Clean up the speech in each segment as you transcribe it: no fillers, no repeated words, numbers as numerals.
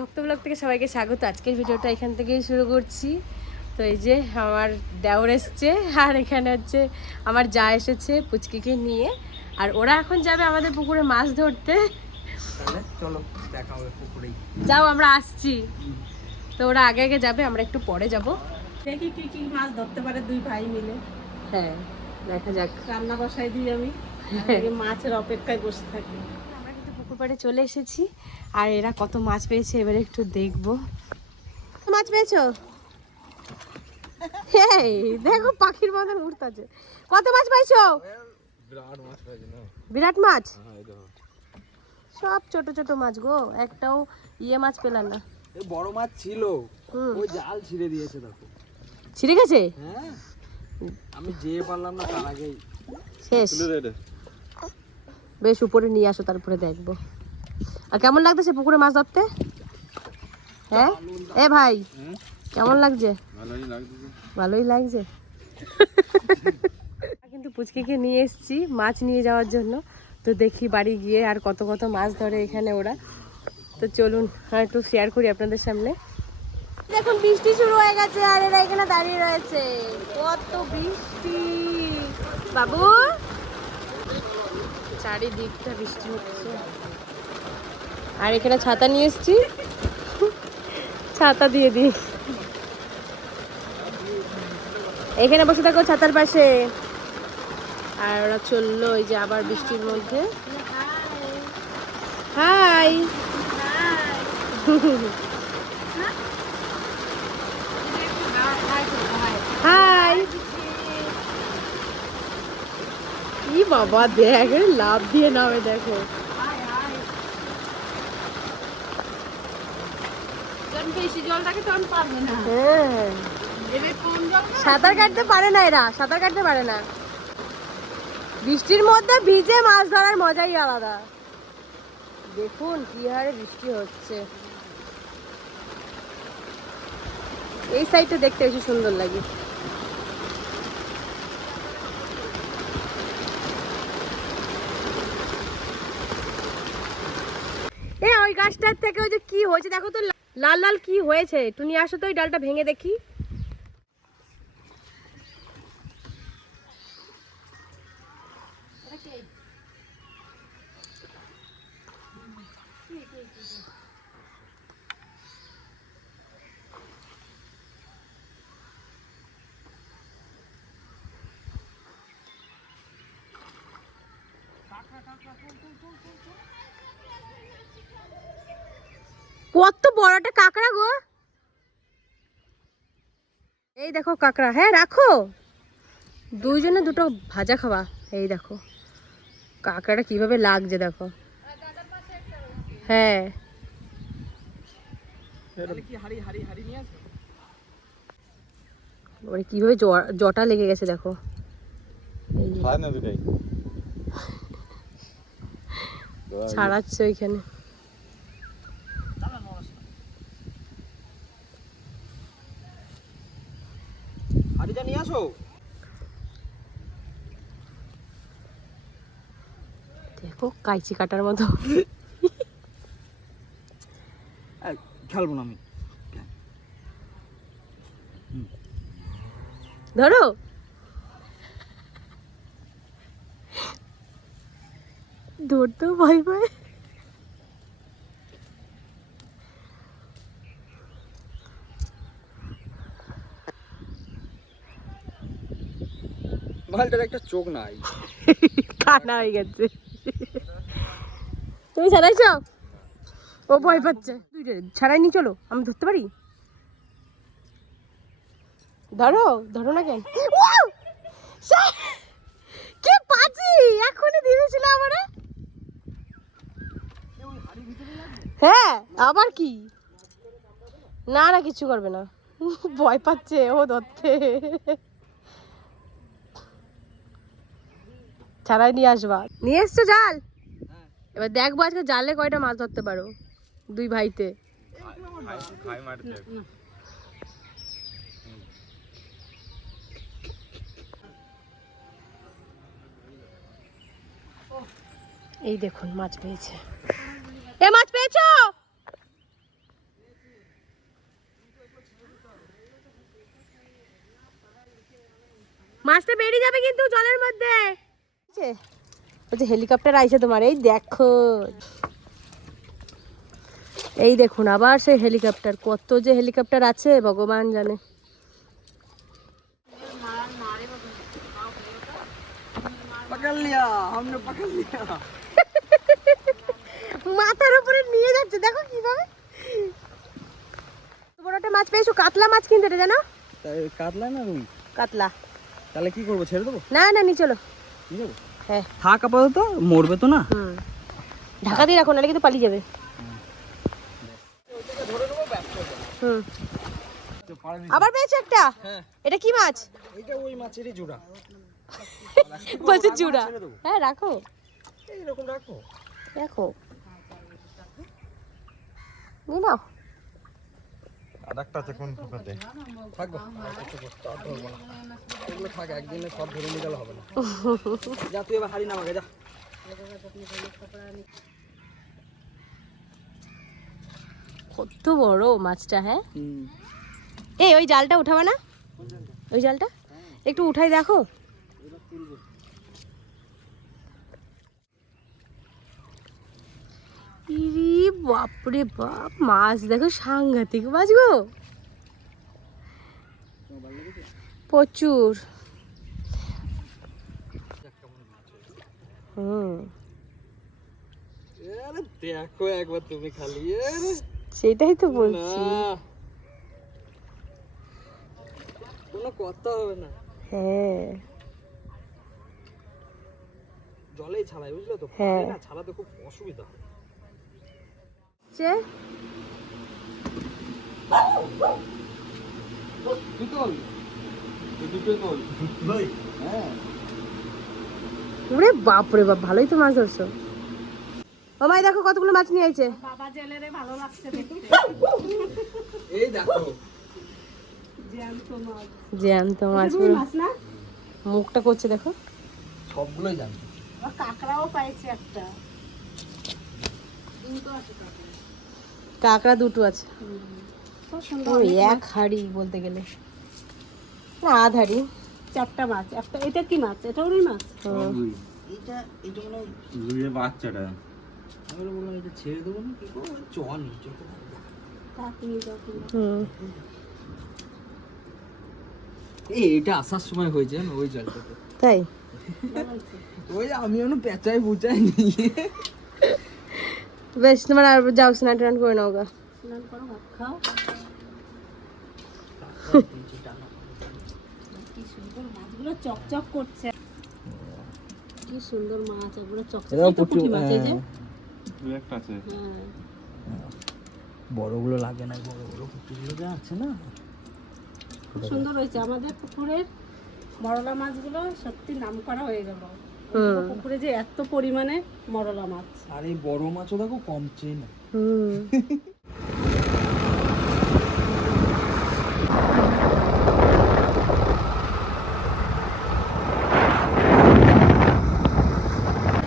ভক্ত ব্লগ থেকে সবাইকে স্বাগত। আজকের ভিডিওটা এখান থেকেই শুরু করছি। তো এই যে আমার দেওর এসছে আর এখানে হচ্ছে আমার যা এসেছে পুচকিকে নিয়ে, আর ওরা এখন যাবে আমাদের পুকুরে মাছ ধরতে। তাহলে চলো দেখা হবে পুকুরেই। যাও, আমরা আসছি। তো ওরা আগে আগে যাবে, আমরা একটু পরে যাব। দেখি কি কি মাছ ধরতে পারে দুই ভাই মিলে। হ্যাঁ, দেখা যাক। রান্না বসাই দিই আমি, মাছের অপেক্ষায় বসে থাকি। আমরা কিন্তু পুকুর পাড়ে চলে এসেছি, আর এরা কত মাছ পেয়েছে এবারে একটু দেখবো। মাছ পেয়েছো? এই দেখো পাখির মতন উড়তাছে। কত মাছ পাইছো? বিরাট মাছ। সব ছোট ছোট মাছ গো, একটাও মাছ পেলাম না। এই বড় মাছ ছিল, ওই জাল ছিঁড়ে দিয়েছে দেখো। ছিঁড়ে গেছে? হ্যাঁ, আমি যেয়ে পারলাম না, তার আগেই শেষ। বেশ উপরে নিয়ে আসো, তারপরে দেখবো। আর কেমন লাগতেছে পুকুরে মাছ ধরতে? হ্যাঁ এ ভাই, কেমন লাগছে? ভালোই লাগছে। কিন্তু পুচকিকে নিয়ে এসেছি মাছ নিয়ে যাওয়ার জন্য। তো দেখি বাড়ি গিয়ে আর কত কত মাছ ধরে এখানে ওরা। তো চলুন আর একটু শেয়ার করি আপনাদের সামনে। দেখুন বৃষ্টি শুরু হয়ে গেছে আর এরা এখানে দাঁড়িয়ে রয়েছে। কত বৃষ্টি বাবু, চারিদিকটা বৃষ্টি হচ্ছে। আর এখানে ছাতা নিয়ে এসেছি, ছাতা দিয়ে দিই। এখানে বসে থাকো ছাতার পাশে। আর ওরা চললো এই যে আবার বৃষ্টির মধ্যে। High high. কি বাবা, দেখ লাভ দিয়ে নামে, দেখো। সাঁতার কাটতে পারে না এরা, সাঁতার কাটতে পারে না। বৃষ্টির মধ্যে ভিজে মাছ ধরার মজাই আলাদা। দেখুন কি হারে বৃষ্টি হচ্ছে। এই সাইডটা দেখতে বেশি সুন্দর লাগে। ওই গাছটার থেকে ওই যে কি হয়েছে দেখো তো, লাল লাল কি হয়েছে। একটু নিয়ে আসো তো ওই ডালটা ভেঙে দেখি। কত বড় একটা কাঁকড়া গো। এই দেখো কাঁকড়া। হ্যাঁ রাখো, দুইজনে দুটো ভাজা খাওয়া। এই দেখো কাঁকড়াটা কিভাবে লাগছে দেখো। হ্যাঁ ওরে কিভাবে জটা লেগে গেছে দেখো। ছাড়াচ্ছে ওইখানে। দেখো কাইচি কাটার মতো। খেলবো না আমি। ধরো ধরতেও ভয় পায়। মালটার একটা চোখ নাই, কানা হয়ে গেছে। তুমি ছাড়াইছ? ও ভয় পাচ্ছে। ছাড়াই নি, চলো আমি ধরতে পারি। ধরো ধরো না কেন। কে পাজি এখনই দিয়েছিল আমারে। হ্যাঁ আবার কি, না না কিছু করবে না। ভয় পাচ্ছে ও ধরতে। ছাড়াই নিয়ে আসবা। নিয়ে এসছো জাল? এবার দেখবো আজকে জালে কয়টা মাছ ধরতে পারো দুই ভাইতে। এই দেখুন মাছ পেয়েছে। এ মাছ পেয়েছো? মাছটা বেরিয়ে যাবে কিন্তু জলের মধ্যে। বলছে হেলিকপ্টার আইছে তোমার, এই দেখো, এই দেখুন আবার সেই হেলিকপ্টার। কত যে হেলিকপ্টার আছে ভগবান জানে। पकड़ लिया हमने पकड़ लिया মাথার উপরে নিয়ে যাচ্ছে, দেখো কিভাবে। বড় একটা মাছ পেয়েছো, কাতলা মাছ কিন্তু এটা জানো। কাতলা না রুই? কাতলা। তাহলে কি করবো, ছেড়ে দেবো? না না, নিয়ে চলো। নিয়ে যাবো? হ্যাঁ থাক আপাতত, মরবে তো না। ঢাকা দিয়ে রাখো, নাহলে কিন্তু পালিয়ে যাবে। হুম, আবার পেয়েছো একটা। হ্যাঁ, এটা কি মাছ? এটা ওই মাছেরই জোড়া। বলছে জুড়া। হ্যাঁ রাখো, এইরকম রাখো। দেখো নিয়ে নাও। আরেকটা আছে কোন পুকুরে? থাকবো, আর ধরবো না। এগুলো থাক, একদিনে সব ধরে নিয়ে গেলে হবে না। যা তুই এবার হাড়ি নামাগে যা। কত বড় মাছটা। হ্যাঁ এই ওই জালটা উঠাবে না, ওই জালটা একটু উঠাই দেখো। ইরি বাপরে বাপ, মাছ দেখো, সাংঘাতিক মাছ গো, প্রচুর। আরে দেখো একবার তুমি খালি, সেটাই তো বলছি। কোনো কথা হবে না। হ্যাঁ জলেই ছাড়াই, বুঝলে তো? হ্যাঁ। না ছাড়াতে খুব অসুবিধা হয়। তুই তোল, দুটো তোল। হ্যাঁ, ওরে বাপরে বাপ, ভালোই তো মাছ ধরছো। ও মাই দেখো কতগুলো মাছ নিয়ে আইছে। বাবা জেলেরে ভালো লাগছে দেখতে। এই দেখো জ্যান্ত মাছ। জ্যান্ত মাছ, রুই মাছ না? মুখটা করছে দেখো। সবগুলোই জানি। আর কাঁকড়াও পাইছে একটা। দুটো আছে কাঁকড়া। কাঁকড়া দুটো আছে। খুব সুন্দর। ওই এক হাড়ি বলতে গেলে, না আধ হাড়ি। চারটা মাছ। একটা, এটা কি মাছ? এটাও রুই মাছ। এটা এটা মনে হয় রুইয়ের বাচ্চাটা। আমি বললাম এটা ছেড়ে দেবো না, কি করবো, চল চল। তা তুমি দাও তুমি। এই এটা আসার সময় হয়েছে না ওই জলটাতে। তাই ওই আমি অন্য পেঁচাই বুচাই নিয়ে। বেশ, তোমার আর যাও, স্নান টান করে নাও গা। স্নান করো, ভাত খাও। কি সুন্দর মাছগুলো চকচক করছে। কি সুন্দর মাছ, এগুলো চকচক। এই তো পুঁটি মাছ, এই যে। দুই একটা আছে। হ্যাঁ, বড়গুলো লাগে না, বড় বড় পুকুরগুলো যা আছে না, খুব সুন্দর হয়েছে। আমাদের পুকুরের মরলা মাছগুলো সত্যি নাম করা হয়ে গেল। পুকুরে যে এত পরিমাণে মরলা মাছ। আর এই বড় মাছও দেখো কমছে না।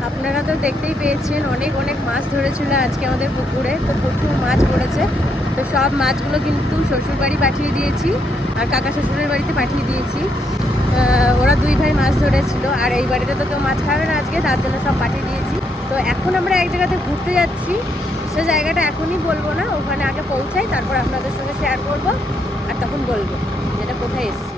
আপনারা তো দেখতেই পেয়েছেন, অনেক অনেক মাছ ধরেছিল আজকে আমাদের পুকুরে। তো প্রচুর মাছ পড়েছে। তো সব মাছগুলো কিন্তু শ্বশুর বাড়ি পাঠিয়ে দিয়েছি, আর কাকা শ্বশুরের বাড়িতে পাঠিয়ে দিয়েছি। ওরা দুই ভাই মাছ ধরেছিল, আর এই বাড়িতে তো কেউ মাছ খাবে না আজকে, তার জন্য সব পাঠিয়ে দিয়েছি। তো এখন আমরা এক জায়গাতে ঘুরতে যাচ্ছি, সে জায়গাটা এখনই বলবো না, ওখানে আগে পৌঁছাই, তারপর আপনাদের সঙ্গে শেয়ার করবো, আর তখন বলবো যেটা কোথায় এসেছি।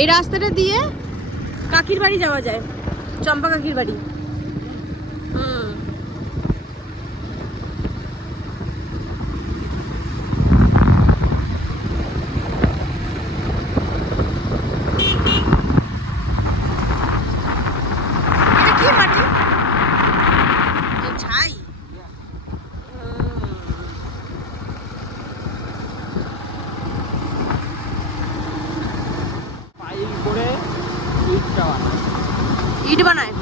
এই রাস্তাটা দিয়ে কাকির বাড়ি যাওয়া যায়, চম্পা কাকির বাড়ি। এটা কি মাটি? ও ছাই। পাইল ইট বানায়।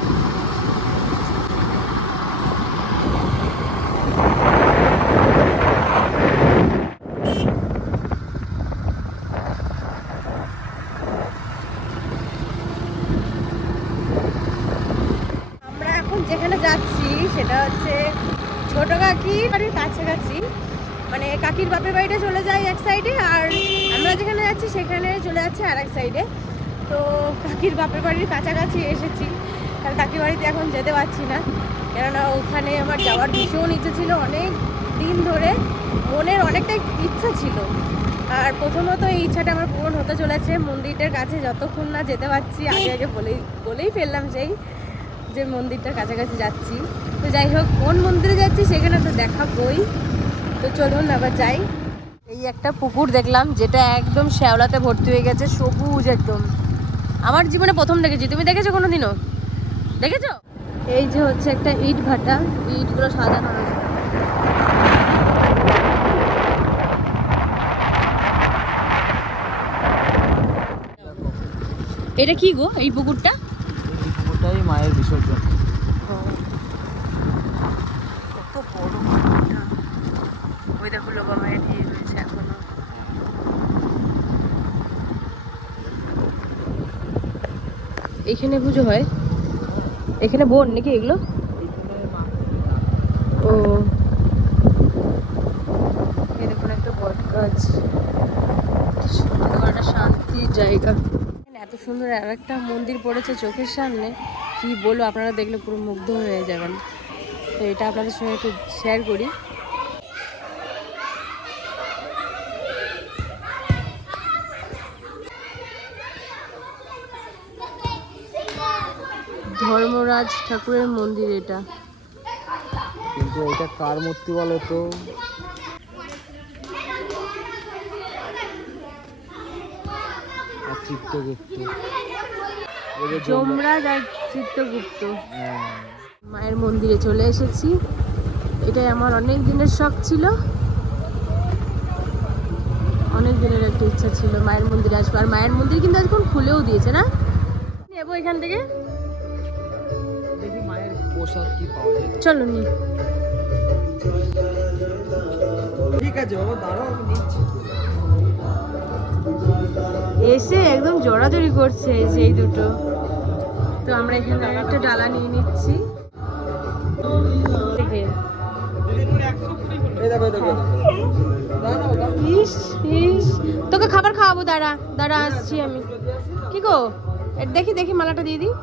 আমরা এখন যেখানে যাচ্ছি সেটা হচ্ছে ছোট কাকির বাড়ির কাছাকাছি, মানে কাকির বাপের বাড়িটা চলে যায় এক সাইডে, আর আমরা যেখানে যাচ্ছি সেখানে চলে যাচ্ছে আর এক সাইডে। তো কাকির বাপের বাড়ির কাছাকাছি এসেছি, আর কাকির বাড়িতে এখন যেতে পারছি না, কেননা ওখানে আমার যাওয়ার ভীষণ ইচ্ছে ছিল, অনেক দিন ধরে মনের অনেকটা ইচ্ছা ছিল। আর প্রথমত এই ইচ্ছাটা আমার পূরণ হতে চলেছে মন্দিরটার কাছে যতক্ষণ না যেতে পারছি। আগে আগে বলেই ফেললাম যে মন্দিরটার কাছাকাছি যাচ্ছি। তো যাই হোক, কোন মন্দিরে যাচ্ছি সেখানে তো দেখাবই। তো চলুন আবার যাই। এই একটা পুকুর দেখলাম যেটা একদম শ্যাওলাতে ভর্তি হয়ে গেছে, সবুজ একদম। আমার জীবনে প্রথম দেখেছি। তুমি দেখেছো কোনোদিনও? দেখেছো? এই যে হচ্ছে একটা ইট ভাটা, ইটগুলো সাজানো রয়েছে। এটা কি গো এই পুকুরটা? এই পুকুরটাই মায়ের বিসর্জন। কত বড় পুকুরটা। ওই দেখো লোবা মায়ের ইয়ে রয়েছে এখনো। এখানে পুজো হয়? এখানে বোন নাকি এগুলো? ও, এই দেখুন একটা বট গাছ, সুন্দর একটা শান্তির জায়গা। এত সুন্দর আর একটা মন্দির পড়েছে চোখের সামনে, কি বলবো, আপনারা দেখলে পুরো মুগ্ধ হয়ে যাবেন। তো এটা আপনাদের সঙ্গে একটু শেয়ার করি। ধর্মরাজ ঠাকুরের মন্দির এটা। কিন্তু এটা কার মূর্তি বলো তো? চিত্রগুপ্ত, যমরাজ আর চিত্রগুপ্ত। হ্যাঁ। মায়ের মন্দিরে চলে এসেছি। এটাই আমার অনেক দিনের শখ ছিল, অনেক দিনের একটা ইচ্ছা ছিল মায়ের মন্দিরে আসবো। আর মায়ের মন্দির কিন্তু এখন খুলেও দিয়েছে না? নেবো এখান থেকে, দেখি মায়ের প্রসাদ কি পাওয়া যায়। চলো নি। ঠিক আছে বাবা, দাঁড়াও আমি নিচ্ছি। এসে একদম জড়াজড়ি করছে সেই দুটো। তো আমরা এখানে একটা ডালা নিয়ে নিচ্ছি। দেখে এই দেখো, এই দেখো, দাঁড়াও, দাঁড়াও। ইস ইস, তোকে খাবার খাওয়াবো, দাঁড়া দাঁড়া আসছি আমি। কি গো, দেখি দেখি মালাটা দিয়ে দিই।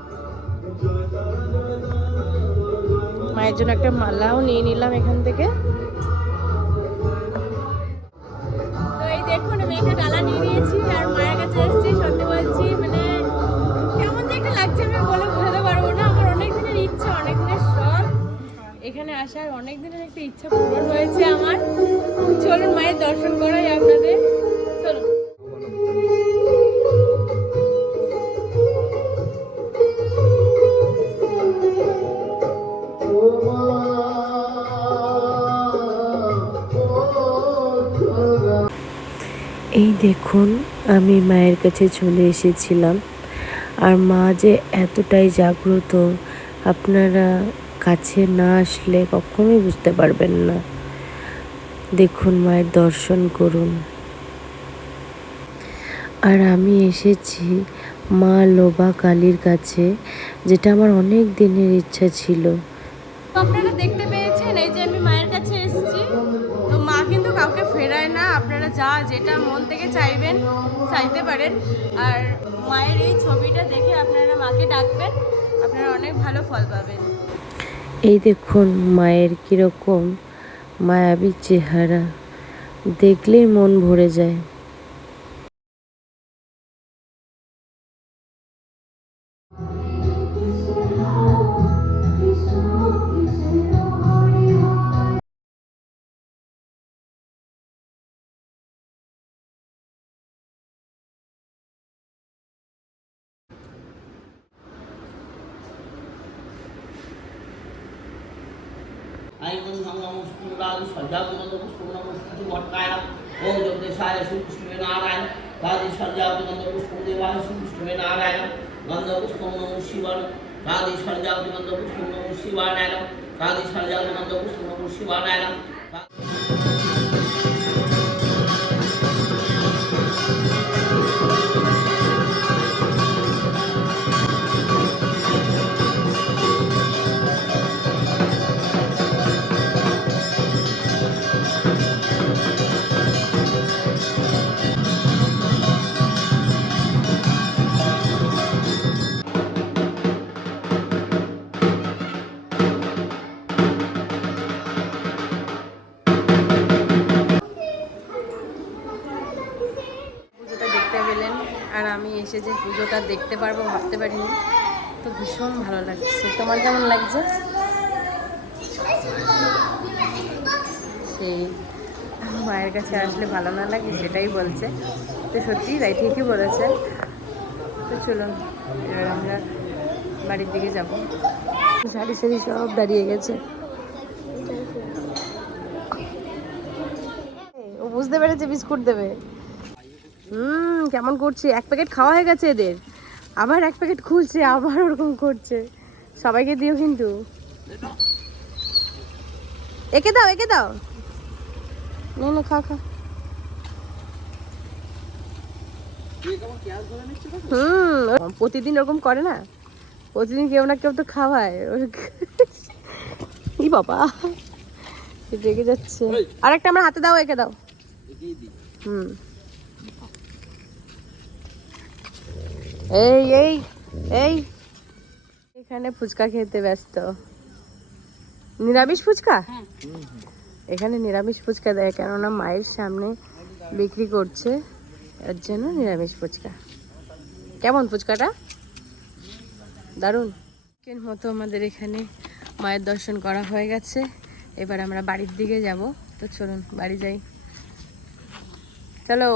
মায়ের জন্য একটা মালাও নিয়ে নিলাম এখান থেকে। তো এই দেখুন, আমি একটা ডালা নিয়ে নিয়েছি আর মায়ের কাছে এসেছি। সত্যি বলছি, মানে কেমন যে একটা লাগছে আমি বলে বোঝাতে পারবো না। আমার অনেক দিনের ইচ্ছা, অনেক দিনের শখ, এখানে আসার অনেক দিনের একটা ইচ্ছা পূরণ হয়েছে আমার। চলুন মায়ের দর্শন করাই আপনাদের, চলুন। এই দেখুন, আমি মায়ের কাছে চলে এসেছিলাম। আর মা যে এতটাই জাগ্রত, আপনারা কাছে না আসলে কখনোই বুঝতে পারবেন না। দেখুন, মায়ের দর্শন করুন। আর আমি এসেছি মা লোবা কালীর কাছে, যেটা আমার অনেক দিনের ইচ্ছা ছিল। আপনারা দেখতে পেয়েছেন, এই যে আমি মায়ের কাছে এসেছি। তো মা কিন্তু কাউকে ফেরায় না, আপনারা যেটা মন থেকে চাইবেন চাইতে পারেন। আর মায়ের এই ছবিটা দেখে আপনারা মাকে ডাকবেন, আপনারা অনেক ভালো ফল পাবেন। এই দেখুন মায়ের কীরকম মায়াবী চেহারা, দেখলেই মন ভরে যায়। आयतन संगमुष्टिराज सज्जातुनंद पुष्पमुष्टि वट्टाय ओम जगदीशाय श्री कृष्ण नारायण राधे सज्जातुनंद पुष्पदेवाय श्री कृष्ण नारायण गंधपुष्पं नमो शिवाय काली सर्जावति गंधपुष्पं नमो शिवाय नमः काली सर्जावति गंधपुष्पं नमो शिवाय नमः পুজোটা দেখতে পেলেন, আর আমি এসে যে পুজোটা দেখতে পারবো ভাবতে পারিনি, তো ভীষণ ভালো লাগছে। তোমার কেমন লাগছে? সেই মায়ের কাছে আসলে ভালো না লাগে সেটাই বলছে, তো সত্যিই তাই, ঠিকই বলেছে। তো চলুন এবার আমরা বাড়ির দিকে যাব। সারি সারি সব দাঁড়িয়ে গেছে। ও বুঝতে পেরেছে বিস্কুট দেবে। কেমন করছে, এক প্যাকেট খাওয়া হয়ে গেছে এদের, আবার এক প্যাকেট খুলছে, আবার ওরকম করছে। সবাইকে দিও কিন্তু। একে দাও, একে দাও, না না খা খা। প্রতিদিন ওরকম করে না, প্রতিদিন কেউ না কেউ তো খাওয়ায়। ই বাবা রেগে যাচ্ছে। আরেকটা আমার হাতে দাও, একে দাও। এই এই এই এখানে ফুচকা খেতে ব্যস্ত। নিরামিষ ফুচকা? এখানে নিরামিষ ফুচকা দেয়, কেননা মায়ের সামনে বিক্রি করছে, এর জন্য নিরামিষ ফুচকা। কেমন ফুচকাটা? দারুণ। মতো আমাদের এখানে মায়ের দর্শন করা হয়ে গেছে, এবার আমরা বাড়ির দিকে যাব। তো চলুন বাড়ি যাই, চলো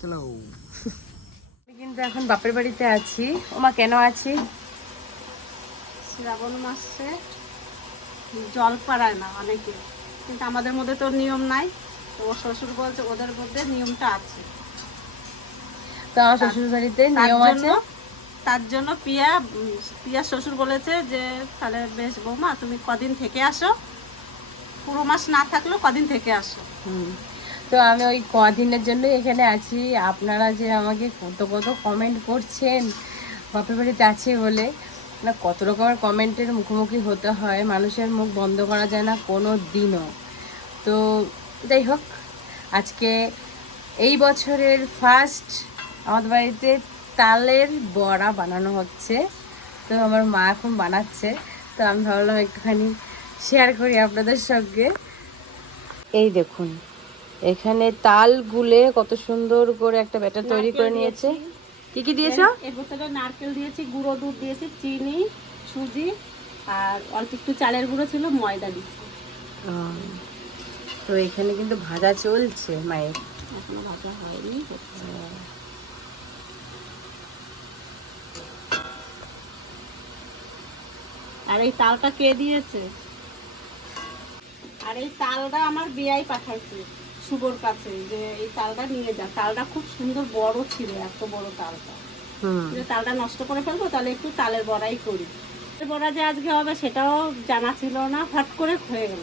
চলো। কিন্তু এখন বাপের বাড়িতে আছি। ওমা কেন আছি? শ্রাবণ মাসে জল পাড়ায় না অনেকে, কিন্তু আমাদের মধ্যে তো নিয়ম নাই। তো ওর শ্বশুর বলছে ওদের মধ্যে নিয়মটা আছে। তো আমার শ্বশুর বাড়িতে নিয়ম আছে, তার জন্য পিয়া শ্বশুর বলেছে যে তাহলে বেশ বৌমা তুমি কদিন থেকে আসো, পুরো মাস না থাকলেও কদিন থেকে আসো। তো আমি ওই কদিনের জন্য এখানে আছি। আপনারা যে আমাকে কত কত কমেন্ট করছেন বাপের বাড়িতে আছে বলে, না কত রকমের কমেন্টের মুখোমুখি হতে হয়, মানুষের মুখ বন্ধ করা যায় না কোনো দিনও। তো যাই হোক, আজকে এই বছরের ফার্স্ট আমাদের বাড়িতে তালের বড়া বানানো হচ্ছে। তো আমার মা এখন বানাচ্ছে, তো আমি ভাবলাম একটুখানি শেয়ার করি আপনাদের সঙ্গে। এই দেখুন, এখানে তাল গুলে কত সুন্দর করে একটা ব্যাটার তৈরি করে নিয়েছে। কি কি দিয়েছো? এর ভিতরে নারকেল দিয়েছি, গুঁড়ো দুধ দিয়েছি, চিনি, সুজি, আর অল্প একটু চালের গুঁড়ো ছিল, ময়দা দিয়েছি। তো এখানে কিন্তু ভাজা চলছে মায়ের, এখনো ভাজা হয়নি। আর এই তালটা কে দিয়েছে? আর এই তালটা আমার বিয়াই পাঠাইছে শুভর কাছে, যে এই তালটা নিয়ে যা। তালটা খুব সুন্দর বড় ছিল, এত বড় তালটা। তালটা নষ্ট করে ফেলবো, তাহলে একটু তালের বড়াই করি। বড়া যে আজকে হবে সেটাও জানা ছিল না, হট করে হয়ে গেল।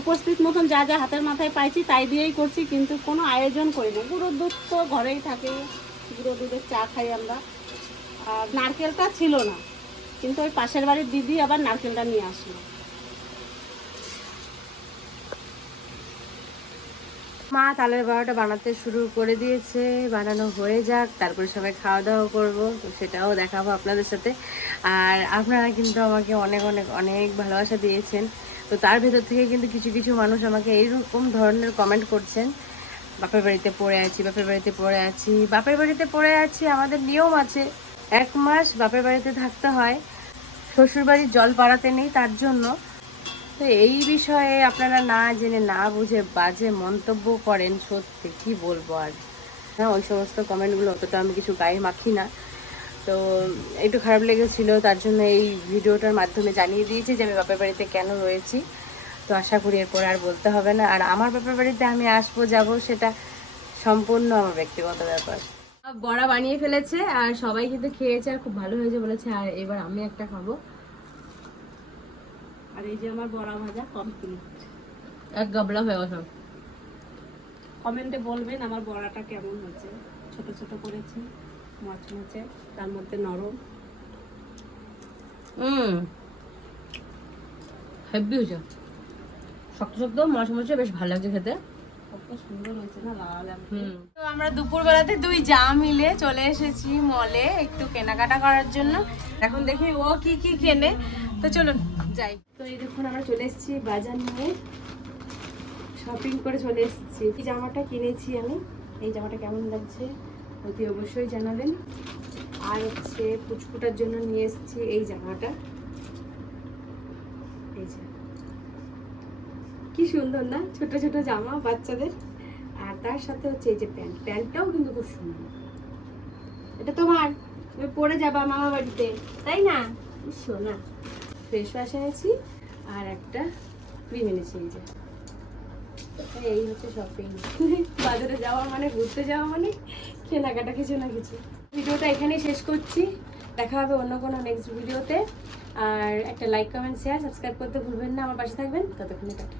উপস্থিত মতন যা যা হাতের মাথায় পাইছি তাই দিয়েই করছি, কিন্তু কোনো আয়োজন করি না। গুঁড়ো দুধ তো ঘরেই থাকে, গুঁড়ো দুধের চা খাই আমরা। আর নারকেলটা ছিল না, কিন্তু ওই পাশের বাড়ির দিদি আবার নারকেলটা নিয়ে আসলো। মা তালের বড়াটা বানাতে শুরু করে দিয়েছে, বানানো হয়ে যাক, তারপরে সবাই খাওয়া দাওয়া করবো, তো সেটাও দেখাবো আপনাদের সাথে। আর আপনারা কিন্তু আমাকে অনেক অনেক অনেক ভালোবাসা দিয়েছেন, তো তার ভেতর থেকে কিন্তু কিছু কিছু মানুষ আমাকে এইরকম ধরনের কমেন্ট করছেন, বাপের বাড়িতে পড়ে আছি, বাপের বাড়িতে পড়ে আছি, বাপের বাড়িতে পড়ে আছি। আমাদের নিয়ম আছে, 1 মাস বাপের বাড়িতে থাকতে হয়, শ্বশুর বাড়ির জল পাড়াতে নেই, তার জন্য। তো এই বিষয়ে আপনারা না জেনে না বুঝে বাজে মন্তব্য করেন, সত্যি কি বলবো আর। হ্যাঁ, ওই সমস্ত কমেন্টগুলো অতটা আমি কিছু গায়ে মাখি না, তো একটু খারাপ লেগেছিলো, তার জন্য এই ভিডিওটার মাধ্যমে জানিয়ে দিয়েছি যে আমি বাপের বাড়িতে কেন রয়েছি। তো আশা করি এরপর আর বলতে হবে না। আর আমার বাপের বাড়িতে আমি আসবো যাব সেটা সম্পূর্ণ আমার ব্যক্তিগত ব্যাপার। বড়া বানিয়ে ফেলেছে আর সবাই কিন্তু খেয়েছে আর খুব ভালো হয়েছে বলেছে, আর এবার আমি একটা খাবো। আর এই যে আমার বড়া ভাজা কমপ্লিট। এক গাবলা হয়ে গেছে। কমেন্টে বলবেন আমার বড়াটা কেমন হয়েছে। ছোট ছোট করেছি, মচমচে, তার মধ্যে নরম। হেভি হয়েছে, শক্ত শক্ত মাছ মাছে, বেশ ভালো লাগছে খেতে। কত সুন্দর হয়েছে না, লাল লাল। তো আমরা দুপুরবেলাতে দুই যা মিলে চলে এসেছি মলে একটু কেনাকাটা করার জন্য। এখন দেখি ও কি কি কেনে, তো চলুন যাই। তো এই দেখুন আমরা চলে এসেছি বাজার নিয়ে, শপিং করে চলে এসেছি। এই জামাটা কিনেছি আমি, এই জামাটা কেমন লাগছে অতি অবশ্যই জানাবেন। আর হচ্ছে পুচকুটার জন্য নিয়ে এসেছি এই জামাটা, এই যে কি সুন্দর না, ছোট ছোট জামা বাচ্চাদের। আর তার সাথে হচ্ছে এই যে প্যান্ট, প্যান্টটাও কিন্তু খুব সুন্দর। এটা তোমার, তুমি পরে যাবা মামা বাড়িতে, তাই না? সোনা। ফেস ওয়াশ এনেছি আর একটা ক্রিম এনেছি। এই যে এই হচ্ছে শপিং। বাজারে যাওয়া মানে, ঘুরতে যাওয়া মানে কেনাকাটা কিছু না কিছু। ভিডিওটা এখানেই শেষ করছি, দেখা হবে অন্য কোনো নেক্সট ভিডিওতে। আর একটা লাইক, কমেন্ট, শেয়ার, সাবস্ক্রাইব করতে ভুলবেন না, আমার পাশে থাকবেন। ততক্ষণে টাটা।